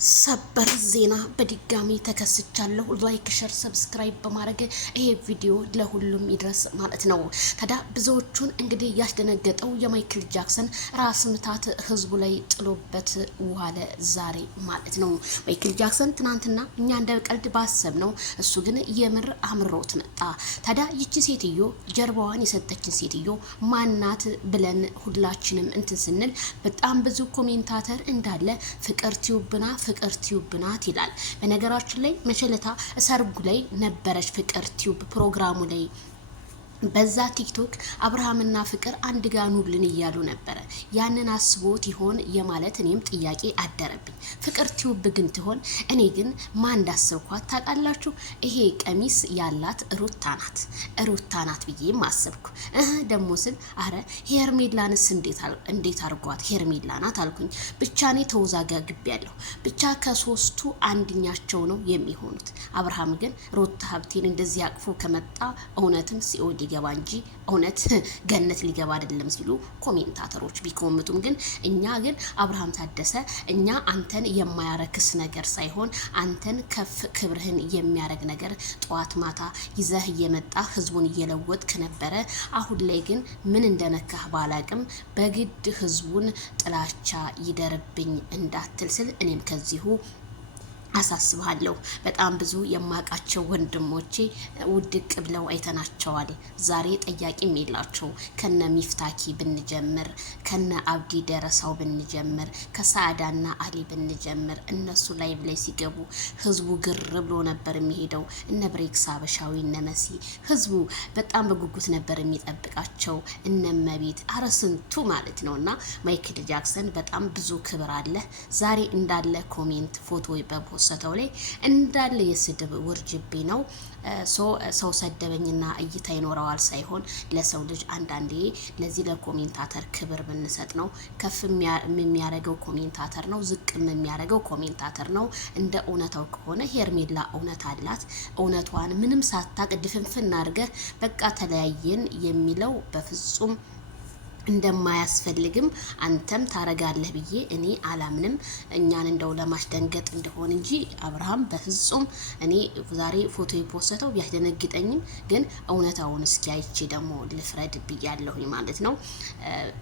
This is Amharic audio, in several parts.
ሰበር ዜና በድጋሚ ተከስቻለሁ። ላይክ ሸር ሰብስክራይብ በማድረግ ይሄ ቪዲዮ ለሁሉም ይድረስ ማለት ነው። ታዲያ ብዙዎቹን እንግዲህ ያስደነገጠው የማይክል ጃክሰን ራስ ምታት ህዝቡ ላይ ጥሎበት ዋለ ዛሬ ማለት ነው። ማይክል ጃክሰን ትናንትና እኛ እንደ ቀልድ ባሰብ ነው፣ እሱ ግን የምር አምሮት መጣ። ታዲያ ይቺ ሴትዮ ጀርባዋን የሰጠችን ሴትዮ ማናት ብለን ሁላችንም እንትን ስንል በጣም ብዙ ኮሜንታተር እንዳለ ፍቅር ፍቅር ቲዩብ ናት ይላል። በነገራችን ላይ መቸለታ ሰርጉ ላይ ነበረች ፍቅር ቲዩብ ፕሮግራሙ ላይ በዛ ቲክቶክ አብርሃምና ፍቅር አንድ ጋር ኑልን እያሉ ነበረ። ያንን አስቦት ይሆን የማለት እኔም ጥያቄ አደረብኝ። ፍቅር ቲዩብ ግን ትሆን? እኔ ግን ማን እንዳሰብኳት ታውቃላችሁ? ይሄ ቀሚስ ያላት ሩታ ናት ብዬ ማሰብኩ። ደሞ ስል አረ ሄርሜላንስ እንዴት አርጓት ሄርሜላ ናት አልኩኝ። ብቻ እኔ ተወዛጋግቤ ያለሁ። ብቻ ከሶስቱ አንድኛቸው ነው የሚሆኑት። አብርሃም ግን ሩታ ሀብቴን እንደዚህ አቅፎ ከመጣ እውነትም ሲኦዲ ገባ እንጂ እውነት ገነት ሊገባ አይደለም ሲሉ ኮሜንታተሮች ቢኮምቱም፣ ግን እኛ ግን አብርሃም ታደሰ እኛ አንተን የማያረክስ ነገር ሳይሆን አንተን ከፍ ክብርህን የሚያረግ ነገር ጠዋት ማታ ይዘህ እየመጣ ህዝቡን እየለወጥክ ነበረ። አሁን ላይ ግን ምን እንደነካህ ባላቅም በግድ ህዝቡን ጥላቻ ይደርብኝ እንዳትል ስል እኔም ከዚሁ አሳስባለሁ። በጣም ብዙ የማቃቸው ወንድሞቼ ውድቅ ብለው አይተናቸዋል። ዛሬ ጠያቂም የላቸው። ከነ ሚፍታኪ ብንጀምር፣ ከነ አብዲ ደረሳው ብንጀምር፣ ከሳዕዳና አሊ ብንጀምር እነሱ ላይ ብላይ ሲገቡ ህዝቡ ግር ብሎ ነበር የሚሄደው። እነ ብሬክስ አበሻዊ እነ መሲ ህዝቡ በጣም በጉጉት ነበር የሚጠብቃቸው። እነመቤት አረስንቱ ማለት ነውና ማይክል ጃክሰን በጣም ብዙ ክብር አለ። ዛሬ እንዳለ ኮሜንት ፎቶ ሰተው ላይ እንዳለ የስድብ ውርጅቤ ነው። ሰው ሰደበኝና እይታ ይኖረዋል ሳይሆን ለሰው ልጅ አንዳንዴ ለዚህ ለኮሜንታተር ክብር ብንሰጥ ነው። ከፍ የሚያረገው ኮሜንታተር ነው፣ ዝቅ የሚያረገው ኮሜንታተር ነው። እንደ እውነታው ከሆነ ሄርሜላ እውነት አላት። እውነቷን ምንም ሳታቅ ድፍንፍን አድርገህ በቃ ተለያየን የሚለው በፍጹም እንደማያስፈልግም አንተም ታረጋለህ ብዬ እኔ አላምንም። እኛን እንደው ለማስደንገጥ እንደሆን እንጂ አብርሃም በፍጹም እኔ ዛሬ ፎቶ የፖስተው ቢያስደነግጠኝም ግን እውነታውን እስኪ አይቼ ደግሞ ልፍረድ ብያለሁኝ ማለት ነው።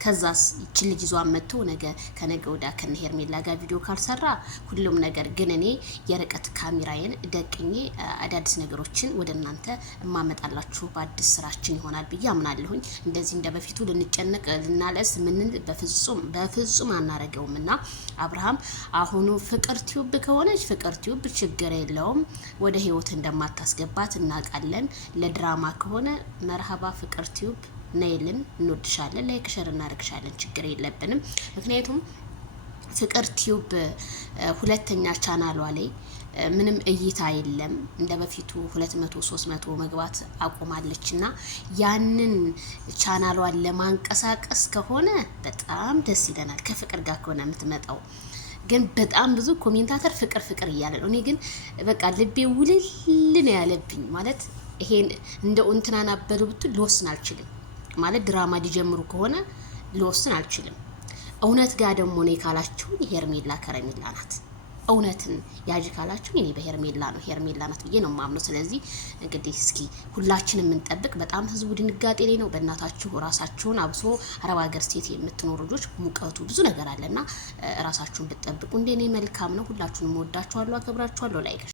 ከዛስ ይች ልጅ ይዟን መጥቶ ነገ ከነገ ወዲያ ከነ ሄርሜላ ጋር ቪዲዮ ካልሰራ ሁሉም ነገር ግን እኔ የርቀት ካሜራዬን ደቅኜ አዳዲስ ነገሮችን ወደ እናንተ እማመጣላችሁ በአዲስ ስራችን ይሆናል ብዬ አምናለሁኝ። እንደዚህ እንደ በፊቱ ልንጨነቅ ልናለስ ምንን በፍጹም አናረገውም። እና አብርሃም አሁኑ ፍቅር ቲዩብ ከሆነች ፍቅር ቲዩብ ችግር የለውም፣ ወደ ህይወት እንደማታስገባት እናውቃለን። ለድራማ ከሆነ መርሃባ ፍቅር ቲዩብ ነይልን፣ እንወድሻለን፣ ላይክ ሸር እናደርግሻለን፣ ችግር የለብንም። ምክንያቱም ፍቅር ቲዩብ ሁለተኛ ቻናሏ ላይ ምንም እይታ የለም። እንደ በፊቱ 200 300 መግባት አቆማለችና ያንን ቻናሏን ለማንቀሳቀስ ከሆነ በጣም ደስ ይለናል። ከፍቅር ጋር ከሆነ የምትመጣው ግን በጣም ብዙ ኮሜንታተር ፍቅር እያለ ነው። እኔ ግን በቃ ልቤ ውልል ነው ያለብኝ። ማለት ይሄን እንደ እንትናና በሉ ብትል ልወስን አልችልም። ማለት ድራማ ሊጀምሩ ከሆነ ልወስን አልችልም። እውነት ጋር ደግሞ እኔ ካላችሁ ሄርሜላ ከረሜላ ናት። እውነትን ያጅ ካላችሁ እኔ በሄርሜላ ነው ሄርሜላ ናት ብዬ ነው ማምነው። ስለዚህ እንግዲህ እስኪ ሁላችንም እንጠብቅ። በጣም ህዝቡ ድንጋጤ ላይ ነው። በእናታችሁ ራሳችሁን አብሶ አረብ ሀገር ሴት የምትኖሩ ልጆች ሙቀቱ ብዙ ነገር አለና ራሳችሁን ብትጠብቁ እንደኔ መልካም ነው። ሁላችሁንም ወዳችኋለሁ፣ አከብራችኋለሁ። ላይክ